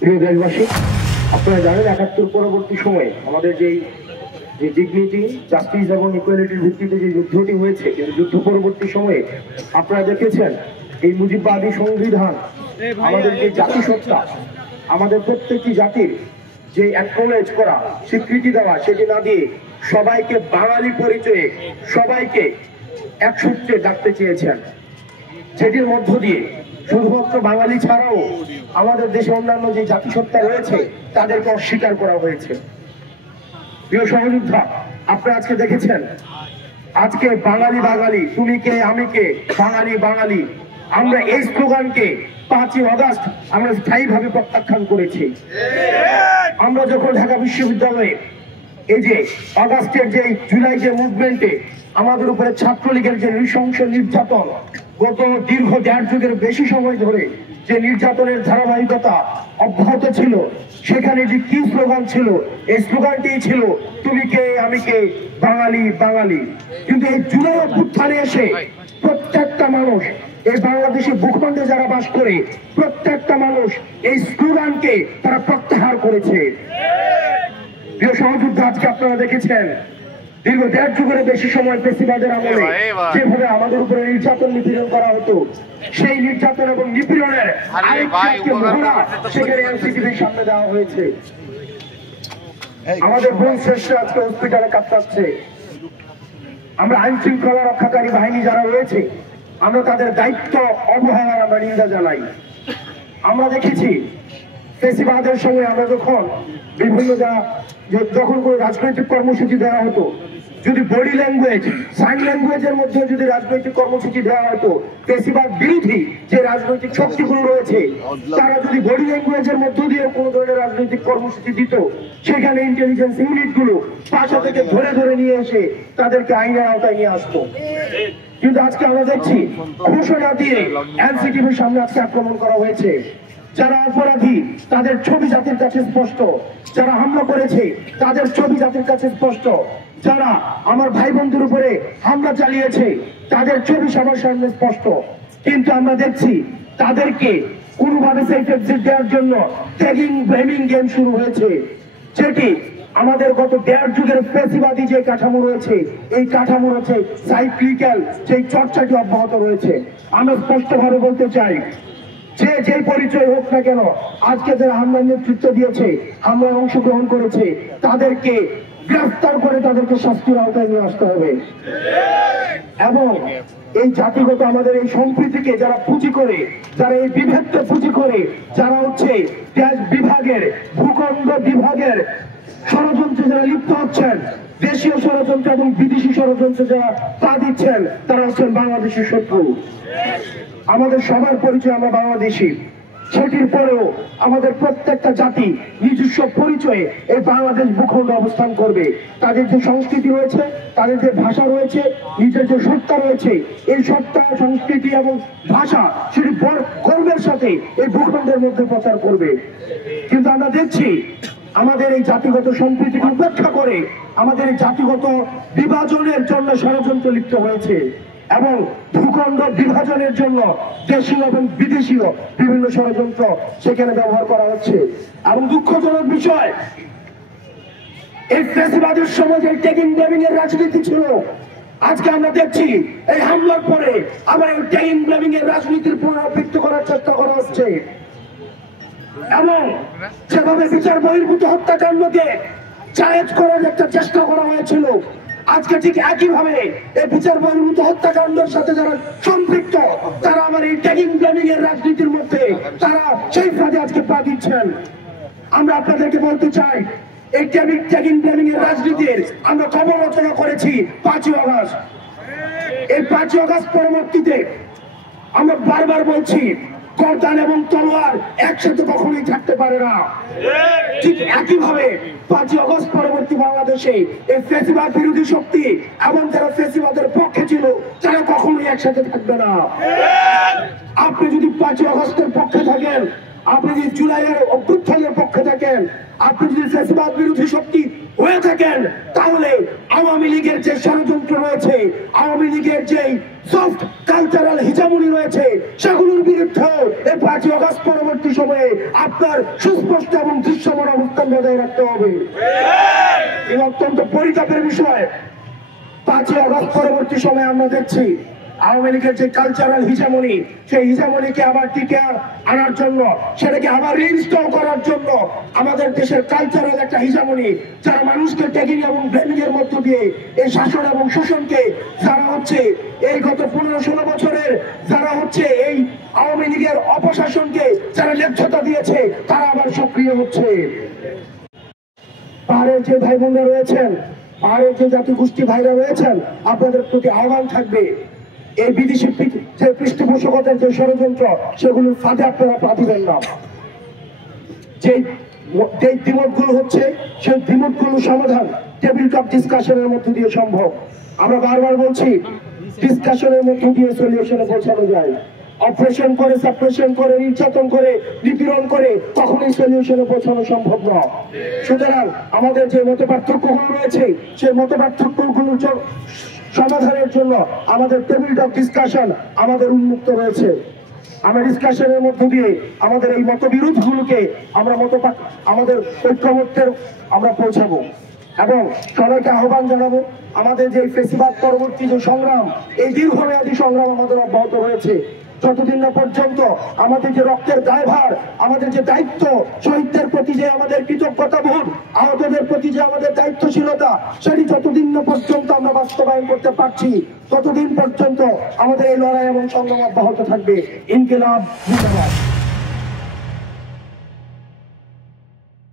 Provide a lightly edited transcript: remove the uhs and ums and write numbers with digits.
প্রিয় দেশবাসী, আপনারা জানেন ৭১ পরবর্তী সময়ে আমাদের যে ডিগনিটি, জাস্টিস এবং ইকুয়ালিটির ভিত্তিতে যে যুদ্ধটি হয়েছে, কিন্তু যুদ্ধ পরবর্তী সময়ে আপনারা দেখেছেন এই মুজিববাদী সংবিধান আমাদের যে জাতিসত্তা, আমাদের প্রত্যেকটি জাতির যে অ্যাকনোলেজ করা, স্বীকৃতি দেওয়া, সেটি না দিয়ে সবাইকে বাঙালি পরিচয়ে সবাইকে এক সূত্রে ডাকতে চেয়েছেন, যেটির মধ্য দিয়ে শুধুমাত্র বাঙালি ছাড়াও আমাদের দেশে অন্যান্য যে জাতিসত্তা রয়েছে তাদেরকে অস্বীকার করা হয়েছে। প্রিয় সহযোদ্ধা, আপনারা আজকে দেখেছেন, আজকে বাঙালি বাঙালি, তুমি কে আমি কে, বাঙালি বাঙালি, আমরা এই স্লোগানকে ৫ই আগস্ট আমরা স্থায়ীভাবে প্রত্যাখ্যান করেছি। আমরা যখন ঢাকা বিশ্ববিদ্যালয়ে এই যে আগস্টের যে জুলাই যে মুভমেন্টে আমাদের উপরে ছাত্রলীগের যে নৃশংস নির্যাতন, গত দীর্ঘ ১.৫ যুগের বেশি সময় ধরে যে নির্যাতনের ধারাবাহিকতা অব্যাহত ছিল, সেখানে যে কি স্লোগান ছিল, এই স্লোগানটি ছিল তুমি কে আমি কে, বাঙালি বাঙালি। কিন্তু এই জুলাই অভ্যুত্থানে এসে প্রত্যেকটা মানুষ, এই বাংলাদেশে ভূখণ্ডে যারা বাস করে, প্রত্যেকটা মানুষ এই স্লোগানকে তারা প্রত্যাহার করেছে। প্রিয় সহযোদ্ধা, আজকে আপনারা দেখেছেন দীর্ঘ ১.৫ যুগের বেশি সময় ফেসিবাদের আমলে যেভাবে আমাদের উপরে নির্যাতন নিপীড়ন করা হতো, সেই নির্যাতন এবং নিপীড়নের সেখানে এনসিটিভির সামনে দেওয়া হয়েছে। আমাদের বোন শ্রেষ্ঠ আজকে হসপিটালে কাটাচ্ছে। আমরা আইন শৃঙ্খলা রক্ষাকারী বাহিনী যারা রয়েছে, আমরা তাদের দায়িত্ব অবহেলার আমরা নিন্দা জানাই। আমরা দেখেছি ফেসিবাদের সময় আমরা যখন বিভিন্ন যখন কোনো রাজনৈতিক কর্মসূচি দেওয়া হতো, যদি বডি ল্যাঙ্গুয়েজ, সাইন ল্যাঙ্গুয়েজের মধ্যে যদি রাজনৈতিক কর্মসূচি দেওয়া হতো, ফেসিবাদ বিরোধী যে রাজনৈতিক শক্তিগুলো রয়েছে তারা যদি বডি ল্যাঙ্গুয়েজের মধ্য দিয়ে কোনো ধরনের রাজনৈতিক কর্মসূচি দিত, সেখানে ইন্টেলিজেন্স ইউনিটগুলো পাশা থেকে ধরে ধরে নিয়ে এসে তাদেরকে আইনের আওতায় নিয়ে আসতো। কিন্তু আজকে আমরা দেখছি ঘোষণা দিয়ে এনসিটিভির সামনে আজকে আক্রমণ করা হয়েছে। যারা অপরাধী তাদের ছবি জাতির কাছে স্পষ্ট, যারা হামলা করেছে তাদের ছবি জাতির কাছে স্পষ্ট, যারা আমার ভাই বন্ধুর উপরে হামলা চালিয়েছে তাদের ছবি সবার সামনে স্পষ্ট। কিন্তু আমরা দেখছি তাদেরকে কোনোভাবে সেফ এক্সিট দেওয়ার জন্য ট্যাগিং ব্লেমিং গেম শুরু হয়েছে, যেটি আমাদের গত ১.৫ যুগের ফেসিবাদী যে কাঠামো রয়েছে, এই কাঠামো রয়েছে সাইক্লিক্যাল যে চর্চাটি অব্যাহত রয়েছে। আমরা স্পষ্টভাবে বলতে চাই, যে পরিচয় হোক না কেন, আজকে যারা হামলার নেতৃত্ব দিয়েছে, হামলায় অংশগ্রহণ করেছে, তাদেরকে গ্রেফতার করে তাদেরকে শাস্তির আওতায় নিয়ে আসতে হবে। এবং এই জাতিগত আমাদের এই সম্প্রীতিকে যারা পুঁজি করে, যারা এই বিভেদকে পুঁজি করে, যারা হচ্ছে দেশ বিভাগের, ভূখণ্ড বিভাগের ষড়যন্ত্রে যারা লিপ্ত হচ্ছেন, দেশীয় ষড়যন্ত্র এবং বিদেশি ষড়যন্ত্রে যারা পা দিচ্ছেন, তারা হচ্ছেন বাংলাদেশের শত্রু। আমাদের সবার পরিচয় আমরা বাংলাদেশী, সেটির পরেও আমাদের প্রত্যেকটা জাতি নিজস্ব পরিচয়ে এই বাংলাদেশ ভূখণ্ড অবস্থান করবে। তাদের যে সংস্কৃতি রয়েছে, তাদের যে ভাষা রয়েছে, নিজের যে সত্তা রয়েছে, এই সত্তা, সংস্কৃতি এবং ভাষা সেটি গর্বের সাথে এই ভূখণ্ডের মধ্যে প্রচার করবে। কিন্তু আমরা দেখছি আমাদের এই জাতিগত সম্প্রীতিকে উপেক্ষা করে আমাদের এই জাতিগত বিভাজনের জন্য ষড়যন্ত্র লিপ্ত হয়েছে এবং ভূখণ্ড বিভাজনের জন্য দেশীয় এবং বিদেশীয় বিভিন্ন ষড়যন্ত্র সেখানে ব্যবহার করা হচ্ছে। এবং দুঃখজনক বিষয়, এই ফ্যাসিবাদের সময় যে ট্যাগিং ব্লেমিং এর রাজনীতি ছিল, আজকে আমরা দেখছি এই হামলার পরে আবার এই ট্যাগিং ব্লেমিং এর রাজনীতির পুনরাবৃত্তি করার চেষ্টা করা হচ্ছে। এবং যেভাবে বিচার বহির্ভূত হত্যাকাণ্ডকে জায়েজ করার একটা চেষ্টা করা হয়েছিল, আজকে ঠিক একইভাবে এই বিচার বহির্ভূত হত্যাকাণ্ডের সাথে যারা সম্পৃক্ত, তারা আমার এই ট্যাগিং ব্লেমিং এর রাজনীতির মধ্যে তারা সেই ফাঁদে আজকে পা দিচ্ছেন। আমরা আপনাদেরকে বলতে চাই, এই ট্যাগিং ব্লেমিং এর রাজনীতির আমরা সমালোচনা করেছি ৫ই আগস্ট। এই ৫ই আগস্ট পরবর্তীতে আমরা বারবার বলছি, গর্দান এবং তলোয়ার একসাথে কখনোই থাকতে পারে না। ঠিক একইভাবে ৫ই আগস্ট পরবর্তী বাংলাদেশে এই ফেসিবাদ বিরোধী শক্তি এবং যারা ফেসিবাদের পক্ষে ছিল, তারা কখনোই একসাথে থাকবে না। আপনি যদি ৫ই আগস্টের পক্ষে থাকেন, আপনি যদি জুলাইয়ের অভ্যুত্থানের পক্ষে থাকেন, আপনি যদি ফ্যাসিবাদ বিরোধী শক্তি হয়ে থাকেন, তাহলে আওয়ামী লীগের যে ষড়যন্ত্র রয়েছে, আওয়ামী লীগের যে সফট কালচারাল হিজামনি রয়েছে, সেগুলোর বিরুদ্ধে এই 5ই আগস্ট পরবর্তী সময়ে আপনার সুস্পষ্ট এবং দৃশ্যমান অবস্থান বজায় রাখতে হবে। এই অত্যন্ত পরিতাপের বিষয়, 5ই আগস্ট পরবর্তী সময়ে আমরা দেখছি আওয়ামী লীগের যে কালচারাল হিজামনি, সেই হিজামনিকে আবার টিকে আনার জন্য, সেটাকে আবার রিইনস্টল করার জন্য আমাদের দেশের কালচারাল একটা হিজামনি, যারা মানুষকে ট্যাগিং এবং ব্লেমিং এর মধ্য দিয়ে এই শাসন এবং শোষণকে, যারা হচ্ছে এই গত 15-16 বছরের যারা হচ্ছে এই আওয়ামী লীগের অপশাসনকে যারা ন্যায্যতা দিয়েছে, তারা আবার সক্রিয় হচ্ছে। পাহাড়ের যে ভাই বোনরা রয়েছেন, পাহাড়ের যে জাতি গোষ্ঠী ভাইরা রয়েছেন, আপনাদের প্রতি আহ্বান থাকবে, এই বিদেশি যে পৃষ্ঠপোষকতার যে ষড়যন্ত্র, সেগুলোর ফাঁদে আপনারা পা দিবেন না। যে দ্বিমতগুলো হচ্ছে, সেই দ্বিমতগুলো সমাধান টেবিল টপ ডিসকাশনের মধ্য দিয়ে সম্ভব। আমরা বারবার বলছি, ডিসকাশনের মধ্য দিয়ে সলিউশনে পৌঁছানো যায়। অপারেশন করে, সাপ্রেশন করে, নির্যাতন করে, নিপীড়ন করে কখনোই সলিউশনে পৌঁছানো সম্ভব নয়। সুতরাং আমাদের যে মত পার্থক্যগুলো রয়েছে, সেই মত পার্থক্যগুলো সমাধানের জন্য আমাদের টেবিল টপ ডিসকাশন আমাদের উন্মুক্ত রয়েছে। আমরা ডিসকাশনের মধ্য দিয়ে আমাদের এই মতবিরোধগুলোকে আমরা আমাদের ঐক্যমত্যের আমরা পৌঁছাবো এবং সবাইকে আহ্বান জানাবো, আমাদের যে ফেসিবাদ পরবর্তী যে সংগ্রাম, এই দীর্ঘমেয়াদী সংগ্রাম আমাদের অব্যাহত রয়েছে। যতদিন না পর্যন্ত আমাদের যে রক্তের দায়ভার, আমাদের যে দায়িত্ব, শহীদদের প্রতি যে আমাদের কৃতজ্ঞতাবোধ, আহতদের প্রতি যে আমাদের দায়িত্বশীলতা, সেটি যতদিন না পর্যন্ত আমরা বাস্তবায়ন করতে পারছি, ততদিন পর্যন্ত আমাদের এই লড়াই এবং সংগ্রাম অব্যাহত থাকবে। ইনকিলাব জিন্দাবাদ।